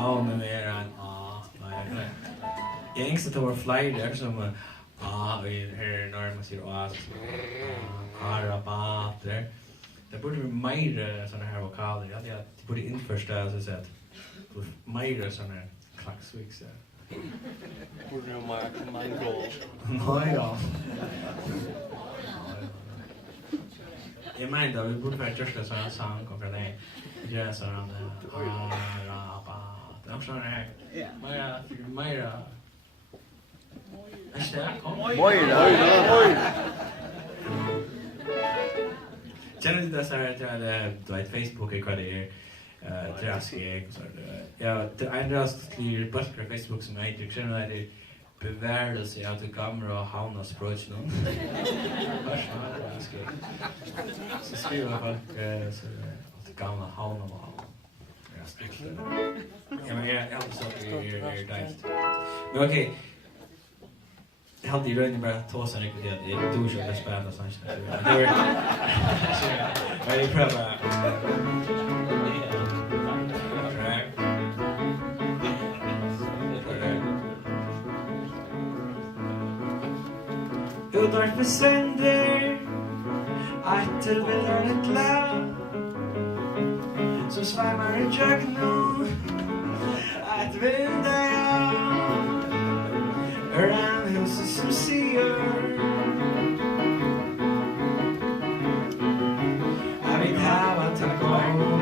Havnin en jag ängst att det var flyger som vi här när man ser arabater. Det borde bli mer såna här vokaler. Det borde införstå så att mer såna här Klaksvik så. Borde ju man gå. Nej ja. Jag menar vi borde väl just så här sång och för det. Ja så han arabater. De såna här. Mer Känner du det så här du vet Facebook är det traskig och så ja det ändras till på Facebook som jag inte känner det bevärelse av det gamla Havna språket någon. Så skriver folk så det gamla Havna var. Ja men jag har så att det är dejligt. Men okej. Jag hade ju redan bara tagit sig riktigt att jag duschar och spela sånt. Jag prövar. Udar besänder att det vill ett lav som svämmar i jögno att vinda jag around huset som ser jag vill hava tack om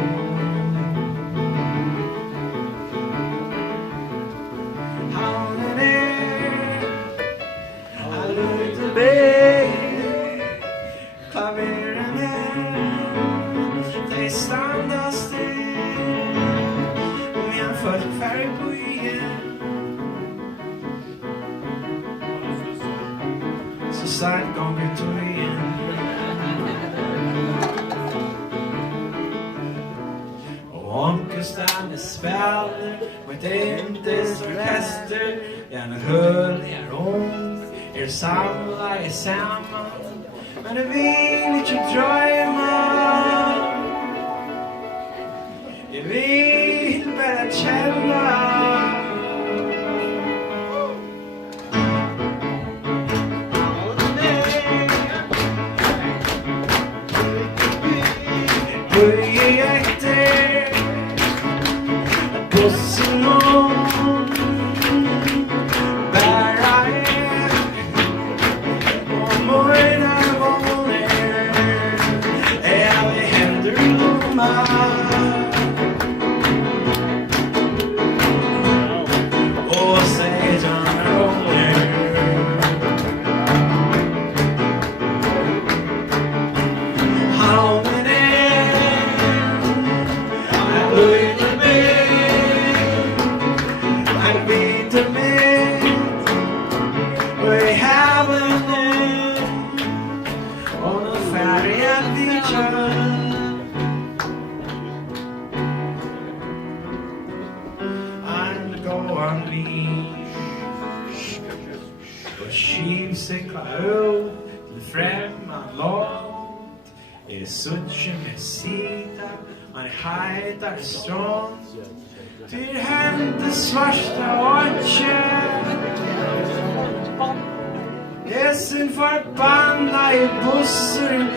Havnen a little bit klaveren they stanna still men folk färg på igen så sagt gånger tog igen och omkustan spelar med inte orkester gärna höll er om samla samman men det vill inte drömma jag vill bara känna börja efter bussen om bära morna måner är vi händer blomma och sedan roller Havnen är löjlig med en vinter med we haven't on a ferry at beachen and go on leash och skivcykla ut till främmande land är suttje med sida man hejdar strand till hämte svarta åtje Essen förbanna i bussen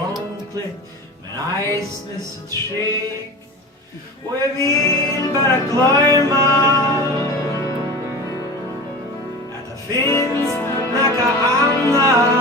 kommer inte men eisne så trygg och jag vill bara glömma att det finns något annat